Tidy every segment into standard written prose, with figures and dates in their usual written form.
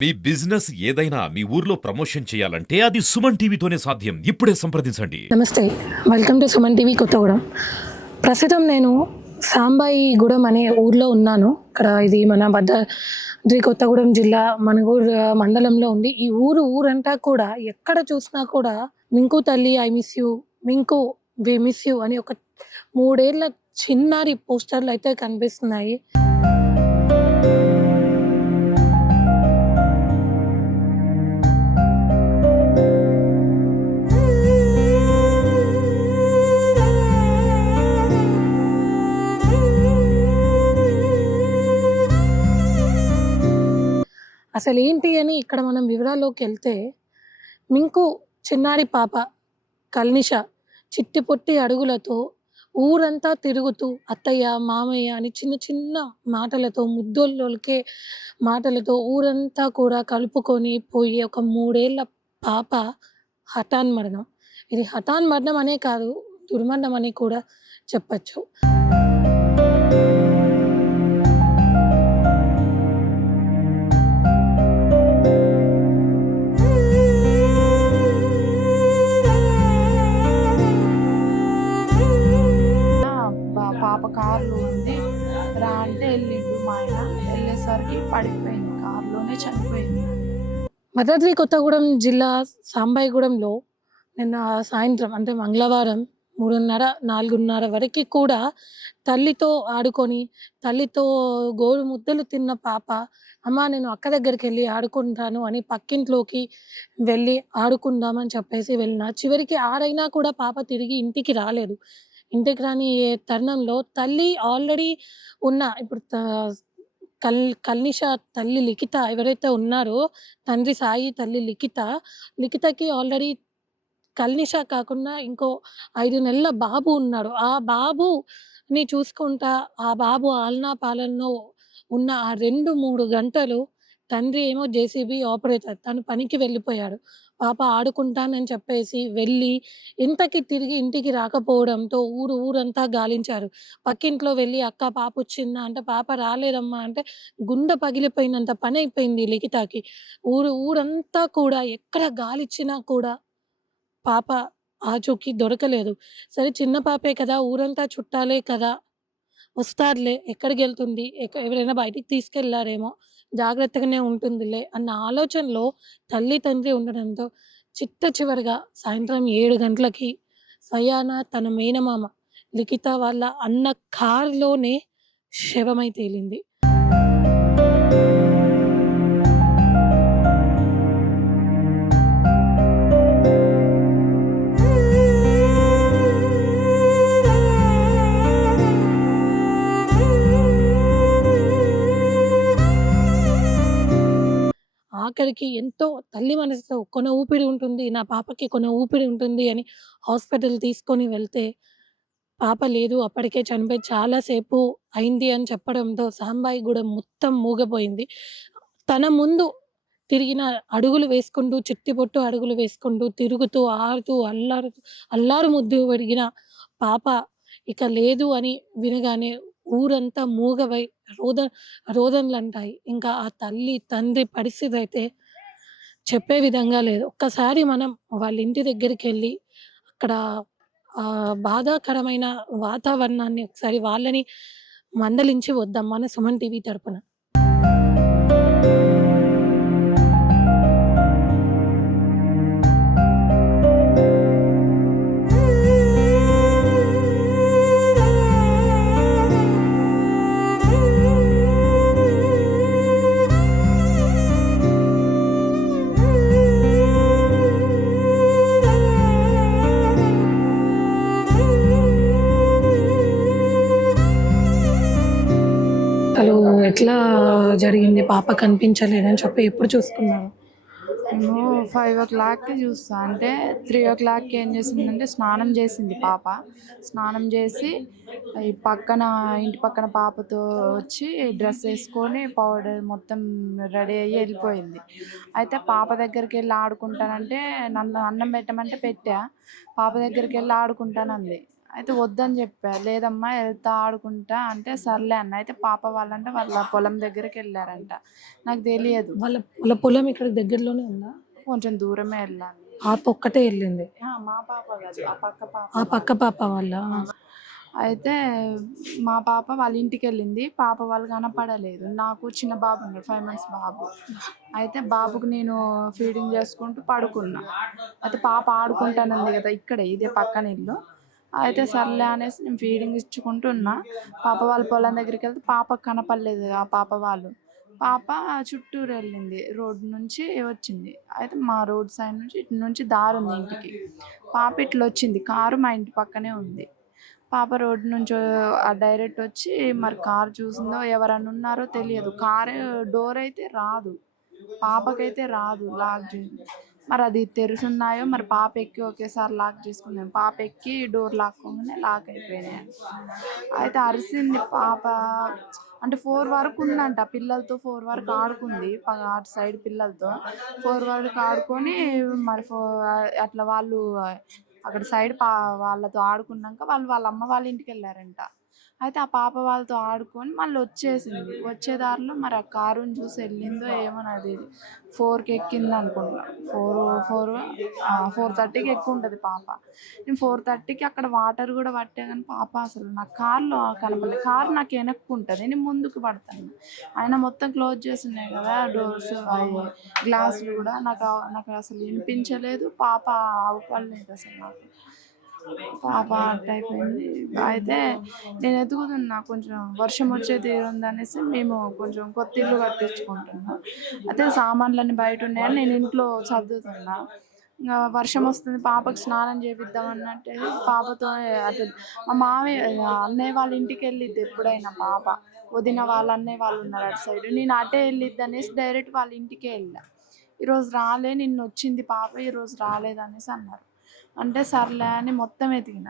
మీ business ఏదైనా మీ ఊర్లో promotion చేయాలంటే అది సుమన్ టీవీతోనే సాధ్యం. ఇప్పుడే సంప్రదించండి. నమస్తే, welcome to Suman TV Kothagudem. ప్రస్తుతం నేను సాంబాయిగూడెం అనే ఊర్లో ఉన్నాను. ఇక్కడ ఇది మన భద్రాద్రి కొత్తగూడెం జిల్లా మణుగూరు మండలంలో ఉంది. ఈ ఊరంతా కూడా ఎక్కడ చూసినా కూడా మింకు తల్లి I miss you, Minku we miss you అని ఒక 3 ఏళ్ల చిన్నారి పోస్టర్లు అయితే కనిపిస్తున్నాయి. అసలేంటి అని ఇక్కడ మనం వివరాల్లోకి వెళ్తే, మింకు చిన్నారి పాప కల్నిష చిట్టి పొట్టి అడుగులతో ఊరంతా తిరుగుతూ అత్తయ్య, మామయ్య అని చిన్న చిన్న మాటలతో, ముద్దొల్లొలికే మాటలతో ఊరంతా కూడా కలుపుకొని పోయే ఒక 3 ఏళ్ల పాప హఠాన్మరణం. ఇది హఠాన్మరణం అనే కాదు, దుర్మరణం అని కూడా చెప్పొచ్చు. పాప కారులో ఉంది. రా అంటే వెళ్ళిండు మా ఆయన. వెళ్ళేసరికి పడిపోయింది, కారులోనే చనిపోయింది. భద్రాద్రి కొత్తగూడెం జిల్లా సాంబాయిగూడెంలో నిన్న సాయంత్రం అంటే మంగళవారం 3:30, 4:30 వరకు కూడా తల్లితో ఆడుకొని, తల్లితో గోరు ముద్దలు తిన్న పాప, అమ్మ నేను అక్క దగ్గరికి వెళ్ళి ఆడుకుంటాను అని పక్కింట్లోకి వెళ్ళి ఆడుకుందామని చెప్పేసి వెళ్ళిన. చివరికి ఆడైనా కూడా పాప తిరిగి ఇంటికి రాలేదు. ఇంటికి రాని తరుణంలో తల్లి ఆల్రెడీ ఉన్న ఇప్పుడు కల్నిష తల్లి లిఖిత ఎవరైతే ఉన్నారో, తండ్రి సాయి, తల్లి లిఖితకి ఆల్రెడీ కల్నిష కాకుండా ఇంకో 5 నెలల బాబు ఉన్నాడు. ఆ బాబుని చూసుకుంటా, ఆ బాబు ఆలనా పాలనలో ఉన్న ఆ 2, 3 గంటలు తండ్రి ఏమో జేసీబీ ఆపరేటర్. తను పనికి వెళ్ళిపోయాడు. పాప ఆడుకుంటానని చెప్పేసి వెళ్ళి ఇంతకి తిరిగి ఇంటికి రాకపోవడంతో ఊరంతా గాలించారు. పక్కింట్లో వెళ్ళి "అక్క పాపొచ్చిందా?" అంటే, "పాప రాలేదమ్మా" అంటే గుండె పగిలిపోయినంత పనయిపోయింది లిఖితకి. ఊరంతా కూడా ఎక్కడ గాలిచ్చినా కూడా పాప ఆచూకీ దొరకలేదు. సరే చిన్న పాపే కదా! ఊరంతా చుట్టాలే కదా! వస్తారులే ఎక్కడికెళ్తుంది? ఎవరైనా బయటికి తీసుకెళ్లారేమో! జాగ్రత్తగానే ఉంటుందిలే అన్న ఆలోచనలో తల్లి, తండ్రి ఉండడంతో చిట్టచివరగా సాయంత్రం 7 గంటలకి స్వయాన తన మేనమామ లిఖిత వాళ్ళ అన్న కారులోనే శవమై తేలింది. ఆఖరికి ఎంతో తల్లి మనసుతో కొన ఊపిరి ఉంటుంది, నా పాపకి కొన ఊపిరి ఉంటుంది అని హాస్పిటల్ తీసుకొని వెళ్తే, పాప లేదు అప్పటికే చనిపోయి చాలా సేపు అయింది అని చెప్పడంతో సాంబాయిగూడెం మొత్తం మూగపోయింది. తన ముందు తిరిగిన అడుగులు వేసుకుంటూ, చిట్టిపొట్టు అడుగులు వేసుకుంటూ, తిరుగుతూ, ఆడుతూ, అల్లారు ముద్దు పెరిగిన పాప ఇక లేదు అని వినగానే ఊరంతా మూగవై రోద రోదనలంటాయి. ఇంకా ఆ తల్లి, తండ్రి పరిస్థితయితే చెప్పే విధంగా లేదు. ఒక్కసారి మనం వాళ్ళ ఇంటి దగ్గరికెళ్ళి అక్కడ బాధాకరమైన వాతావరణాన్ని ఒకసారి వాళ్ళని మందలించి వద్దాం మన సుమన్ టీవీ తరపున. అసలు ఎట్లా జరిగింది? పాప కనిపించలేదని చెప్పి ఎప్పుడు చూసుకున్నారు? మేము 5:00కి చూస్తా అంటే 3:00కి ఏం చేసిందంటే స్నానం చేసింది పాప. స్నానం చేసి ఇంటి పక్కన పాపతో వచ్చి డ్రెస్ వేసుకొని పౌడర్ మొత్తం రెడీ అయ్యి వెళ్ళిపోయింది. అయితే పాప దగ్గరికి వెళ్ళి ఆడుకుంటానంటే నన్ను అన్నం పెట్టమంటే పెట్టా. పాప దగ్గరికి వెళ్ళి ఆడుకుంటానంది. అయితే వద్దని చెప్పా. లేదమ్మా వెళ్తా ఆడుకుంటా అంటే సర్లే అన్న. అయితే పాప వాళ్ళంట వాళ్ళ పొలం దగ్గరికి వెళ్ళారంట. నాకు తెలియదు. వాళ్ళ వాళ్ళ పొలం ఇక్కడ దగ్గరలోనే ఉందా? కొంచెం దూరమే వెళ్ళాలి. పాప ఒక్కటే వెళ్ళింది. మా పాప కాదు, ఆ పక్క పాప. ఆ పక్క పాప వాళ్ళ. అయితే మా పాప వాళ్ళ ఇంటికి వెళ్ళింది. పాప వాళ్ళు కనపడలేదు. నాకు చిన్న బాబు ఉన్నాడు, 5 months బాబు. అయితే బాబుకు నేను ఫీడింగ్ చేసుకుంటూ పడుకున్నా. అయితే పాప ఆడుకుంటానంది కదా ఇక్కడే, ఇదే పక్కన ఇల్లు. అయితే సర్లే అనేసి నేను ఫీడింగ్ ఇచ్చుకుంటూ ఉన్నా. పాప వాళ్ళ పొలం దగ్గరికి వెళ్తే పాప కనపడలేదు. ఆ పాప వాళ్ళు పాప చుట్టూరు వెళ్ళింది, రోడ్డు నుంచి వచ్చింది. అయితే మా రోడ్ సైడ్ నుంచి ఇటు నుంచి దారి ఉంది ఇంటికి. పాప ఇట్లా వచ్చింది, కారు మా ఇంటి పక్కనే ఉంది. పాప రోడ్డు నుంచి డైరెక్ట్ వచ్చి మరి కారు చూసిందో ఎవరన్నా ఉన్నారో తెలియదు. కారు డోర్ అయితే రాదు, పాపకైతే రాదు లాక్ చేయండి. మరి అది తెరుసున్నాయో మరి పాప ఎక్కి ఒకేసారి లాక్ చేసుకుందాం. పాప ఎక్కి డోర్ లాక్కోగానే లాక్ అయిపోయినాయి. అయితే అరిసింది పాప. అంటే 4 వరకు ఉందంట పిల్లలతో, 4 వరకు ఆడుకుంది అటు సైడ్ పిల్లలతో. 4 వరకు ఆడుకొని మరి అట్లా వాళ్ళు అక్కడ సైడ్ వాళ్ళతో ఆడుకున్నాక వాళ్ళు వాళ్ళ అమ్మ వాళ్ళ ఇంటికి వెళ్ళారంట. అయితే ఆ పాప వాళ్ళతో ఆడుకొని మళ్ళీ వచ్చేసింది. వచ్చే దారిలో మరి ఆ కారుని చూసి వెళ్ళిందో ఏమో నాకు తెలియదు. 4కి ఎక్కింది అనుకుంటా. 4:30కి ఎక్కువ ఉంటుంది పాప. నేను 4:30కి అక్కడ వాటర్ కూడా పట్టే కానీ పాప అసలు నా కార్లో కనపడలేదు. కారు నాకు వెనక్కు ఉంటుంది, నేను ముందుకు పడతాను. అయినా మొత్తం క్లోజ్ చేసి ఉన్నాయి కదా డోర్స్, గ్లాసులు కూడా. నాకు అసలు వినిపించలేదు. పాప అవపడలేదు అసలు నాకు. పాప అట్ట అయిపోయింది. అయితే నేను ఎదుగుతున్నా, కొంచెం వర్షం వచ్చే తీరుందనేసి మేము కొంచెం కొత్త ఇల్లు కట్టించుకుంటున్నాం. అయితే సామాన్లన్నీ బయట ఉన్నాయని నేను ఇంట్లో సర్దుతున్నా. ఇంకా వర్షం వస్తుంది, పాపకు స్నానం చేపిద్దామన్నట్టే పాపతో అటు మా మామయ్య అన్నయ్య వాళ్ళ ఇంటికి వెళ్ళిద్ది ఎప్పుడైనా పాప. వదిన వాళ్ళ అన్నయ్య వాళ్ళు ఉన్నారు అటు సైడ్. నేను అటే వెళ్ళిద్ది అనేసి డైరెక్ట్ వాళ్ళ ఇంటికే వెళ్ళా. ఈరోజు రాలే, నిన్న వచ్చింది పాప, ఈరోజు రాలేదనేసి అన్నారు. అంటే సర్లే అని మొత్తం ఎతికిన,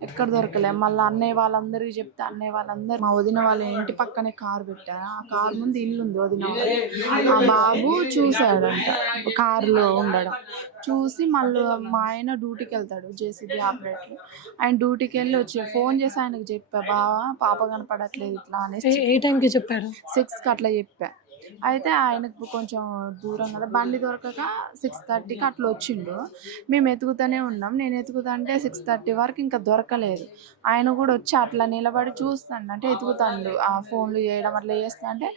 ఎక్కడ దొరకలే. మళ్ళీ అన్నయ్య వాళ్ళందరికీ చెప్తే అన్నయ్య వాళ్ళందరూ మా వదిన వాళ్ళ ఇంటి పక్కనే కారు పెట్టారు. ఆ కారు ముందు ఇల్లు ఉంది వదిన వాళ్ళది. ఆ బాబు చూశాడంట కారులో ఉండడం. చూసి మళ్ళీ మా ఆయన డ్యూటీకి వెళ్తాడు, జేసీబీ ఆపరేటర్. ఆయన డ్యూటీకి వెళ్ళి వచ్చి ఫోన్ చేసి ఆయనకు చెప్పా, బావా పాప కనపడట్లేదు ఇట్లా అనేసి. ఏ టైంకి చెప్పారు? 6కి అట్లా చెప్పా. అయితే ఆయనకు కొంచెం దూరం కదా, బండి దొరకక 6:30కి అట్లా వచ్చిండు. మేము ఎతుకుతూనే ఉన్నాం. నేను ఎతుకుతా అంటే 6:30 వరకు ఇంకా దొరకలేదు. ఆయన కూడా వచ్చి అట్లా నిలబడి చూస్తాడు, అంటే ఎతుకుతాడు. ఆ ఫోన్లు చేయడం అట్లా చేస్తా అంటే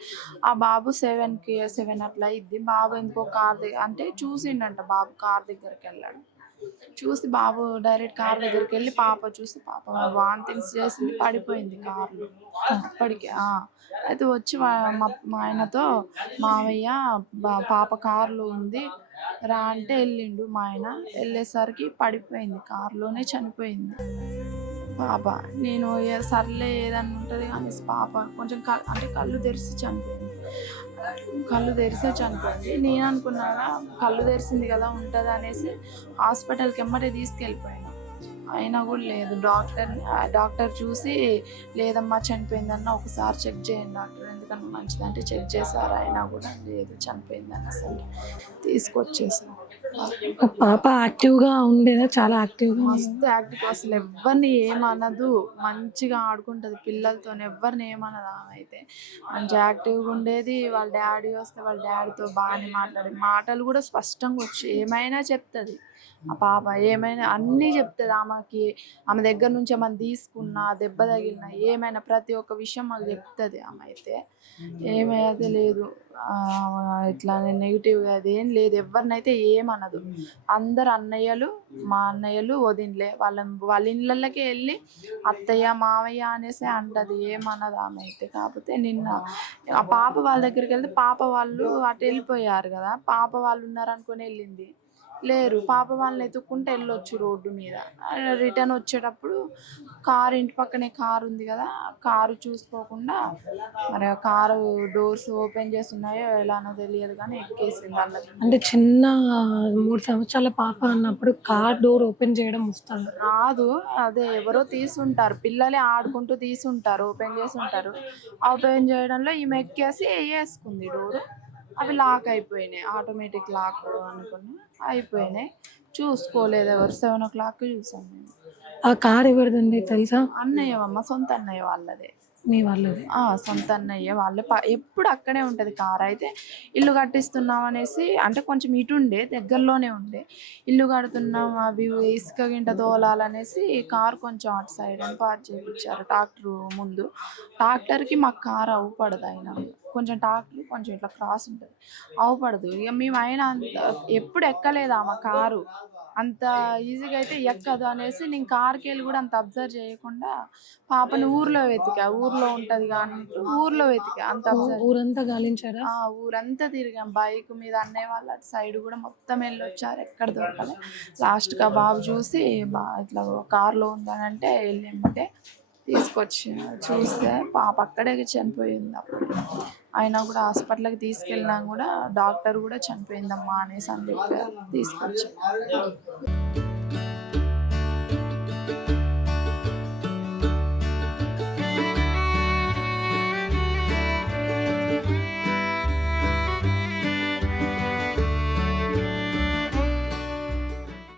ఆ బాబు 7 అట్లా అయింది. బాబు ఇంకో కార్ దగ్గర అంటే చూసిండంట, బాబు కార్ దగ్గరికి వెళ్ళాడు. చూసి బాబు డైరెక్ట్ కార్ దగ్గరికి వెళ్ళి పాప చూసి పాప వాంతింగ్స్ చేసింది, పడిపోయింది కార్లో అప్పటికి. అయితే వచ్చి మా ఆయనతో, మావయ్య పాప కారులో ఉంది రా అంటే వెళ్ళిండు. మా ఆయన వెళ్ళేసరికి పడిపోయింది, కారులోనే చనిపోయింది పాప. నేను సర్లే ఏదన్నా ఉంటుంది కానీ పాప కొంచెం అంటే కళ్ళు తెరిచి చనిపోయింది. కళ్ళు తెరిసే చనిపోయింది. నేను అనుకున్నాగా కళ్ళు తెరిసింది కదా ఉంటుంది అనేసి హాస్పిటల్కి ఎమ్మటే తీసుకెళ్ళిపోయాను. అయినా కూడా లేదు. డాక్టర్ చూసి లేదమ్మా చనిపోయిందన్న, ఒకసారి చెక్ చేయండి డాక్టర్ ఎందుకన్నా మంచిదంటే చెక్ చేశారు. అయినా కూడా లేదు చనిపోయిందని అసలు తీసుకొచ్చేసాను. పాప యాక్టివ్‌గా ఉండేదా? చాలా యాక్టివ్‌గా మస్తు యాక్టివ్, అసలు ఎవరిని ఏమనదు, మంచిగా ఆడుకుంటుంది పిల్లలతో, ఎవరిని ఏమనదు. ఆమె అయితే మంచి యాక్టివ్గా ఉండేది. వాళ్ళ డాడీ వస్తే వాళ్ళ డాడీతో బాగానే మాట్లాడేది. మాటలు కూడా స్పష్టంగా వచ్చి ఏమైనా చెప్తుంది ఆ పాప. ఏమైనా అన్నీ చెప్తుంది. ఆమె దగ్గర నుంచి ఏమైనా తీసుకున్నా, దెబ్బ తగిలినా, ఏమైనా ప్రతి ఒక్క విషయం మాకు చెప్తుంది. ఆమె అయితే ఏమైతే లేదు ఇట్లా నెగిటివ్గా అదేం లేదు. ఎవరినైతే ఏమనదు. అందరు అన్నయ్యలు, మా అన్నయ్యలు, వదినలే వాళ్ళ ఇళ్ళకి వెళ్ళి అత్తయ్య మావయ్య అనేసి అంటది, ఏమన్నది ఆమె అయితే. కాకపోతే నిన్న ఆ పాప వాళ్ళ దగ్గరికి వెళ్తే పాప వాళ్ళు అటు వెళ్ళిపోయారు కదా, పాప వాళ్ళు ఉన్నారనుకుని వెళ్ళింది. లేరు, పాప వాళ్ళని ఎత్తుక్కుంటే వెళ్ళొచ్చు రోడ్డు మీద. రిటర్న్ వచ్చేటప్పుడు కారు ఇంటి పక్కనే కారు ఉంది కదా, కారు చూసుకోకుండా మరి ఆ కారు డోర్స్ ఓపెన్ చేసి ఉన్నాయో ఎలానో తెలియదు కానీ ఎక్కేసింది అన్నది. అంటే చిన్న 3 సంవత్సరాల పాప అన్నప్పుడు కార్ డోర్ ఓపెన్ చేయడం వస్తుందా? రాదు, అదే ఎవరో తీసుంటారు, పిల్లలే ఆడుకుంటూ తీసుంటారు, ఓపెన్ చేసి ఉంటారు. ఓపెన్ చేయడంలో ఈమె ఎక్కేసి వేసుకుంది డోరు. అవి లాక్ అయిపోయినాయి, ఆటోమేటిక్ లాక్ అనుకుని అయిపోయినాయి. చూసుకోలేదు ఎవరు. 7 o'clock చూసాను నేను. ఆ కార్ ఎవరిదండి తెలుసా? అన్నయ్య మా సొంత అన్నయ్య వాళ్ళదే. మీ వాళ్ళది. సొంత అన్నయ్య వాళ్ళే. ఎప్పుడు అక్కడే ఉంటది కార్. అయితే ఇల్లు కట్టిస్తున్నాం అనేసి అంటే కొంచెం ఇటుండే దగ్గరలోనే ఉండే. ఇల్లు కడుతున్నాం అవి ఇసుక గింట తోలాలనేసి కార్ కొంచెం అటు సైడ్ అని పార్క్ చేయించారు ట్రాక్టర్ ముందు. ట్రాక్టర్కి మాకు కార్ అవుపడదు అయినా. కొంచెం ట్రాక్టర్ కొంచెం ఇట్లా క్రాస్ ఉంటుంది, అవుపడదు. ఇక మేము అయినా అంత ఎప్పుడు ఎక్కలేదు ఆమె కారు. అంత ఈజీగా అయితే ఎక్కదు అనేసి నేను కార్కి వెళ్ళి కూడా అంత అబ్జర్వ్ చేయకుండా పాపని ఊర్లో వెతికా. ఊర్లో ఉంటది అన్నట్టు ఊర్లో వెతికా. అంత అబ్జర్వ్ ఊరంతా గాలించారా? ఊరంతా తిరిగాం బైక్ మీద. అన్నయ్య వాళ్ళ అటు సైడ్ కూడా మొత్తం వెళ్ళొచ్చారు, ఎక్కడ దొరకలే. లాస్ట్గా బాబు చూసి ఇట్లా కార్లో ఉందని అంటే వెళ్ళింటే తీసుకొచ్చి చూస్తే పాప అక్కడే చనిపోయింది. అప్పుడు అయినా కూడా హాస్పిటల్కి తీసుకెళ్ళినా కూడా డాక్టర్ కూడా చనిపోయిందమ్మా అనేసి అని చెప్పారు తీసుకొచ్చి.